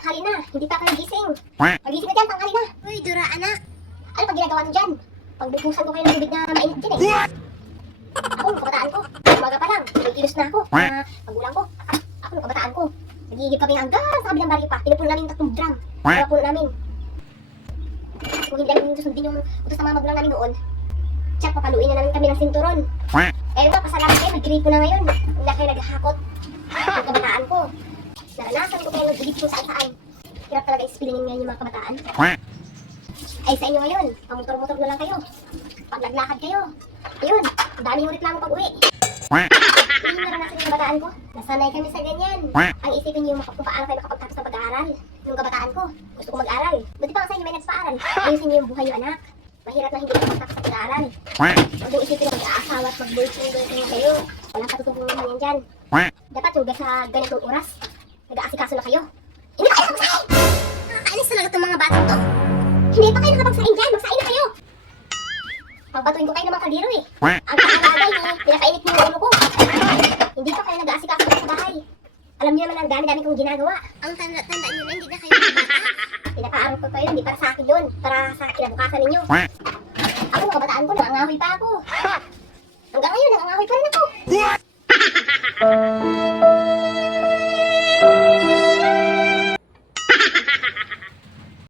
Tanghali na, hindi pa kayo gising. Magising na dyan, tanghali na. Uy, Dura anak. Ano pag ginagawa nyo dyan? Pagbubusan ko kayo ng tubig na mainit dyan eh. Ako, nung kabataan ko, umaga pa lang, may kilos na ako. Magulang ko. Ako, nung kabataan ko, nagigib kami hanggang sa kabilang baryo pa. Pinupuno namin yung 3 drum. Pinupuno namin. Kung hindi namin susundin yung utos ng mga magulang namin noon, tsak, papaluin na namin kami ng sinturon. Eh ba, pasalamat kayo, nag-gripo na ngayon. Hindi na kayo naghahakot. Yung kabataan ko. Naranasan ko kayo nag-gripo kung saan-saan. Hirap talaga ispilinin ngayon yung mga kabataan. Ay sa inyo ngayon, pamotor-motor na lang kayo. Pag naglakad kayo, ayun, ang dami yung reklamo pag uwi. Hindi yung naranasan yung kabataan ko. Nasanay kami sa ganyan. Ang isipin niyo kung paano kayo makapagtapos ng pag-aaral. Yung kabataan ko, gusto ko mag-aral. Buti pa nga sa inyo may nagpa-aral. Ayusin niyo yung buhay yung anak. Mahirap na hindi makapagtapos sa pag-aaral. Huwag yung isipin na mag-aasawa at mag-boyfriend kayo. Walang katutubuhan yan dyan. Dapat yung sa ganitong oras, nag-aasikaso na kayo. Hindi pa kayo nakapagsahin! Nakakainis talaga itong mga batang to. Hindi pa kayo nakapagsahin dyan, magsahin na kayo! Pagbatuin ko kayo ng mga kaldero eh. Ang kakalagay eh, pinapainit niyo yung ulo ko. Hindi pa kayo nag-aasikaso sa bahay. Alam niyo naman ang dami-dami kong ginagawa. Ang tanda-tandaan nyo na, hindi na kayo mga bata. Pinapaaral ko kayo, hindi para sa akin yun. Para sa kinabukasan ninyo.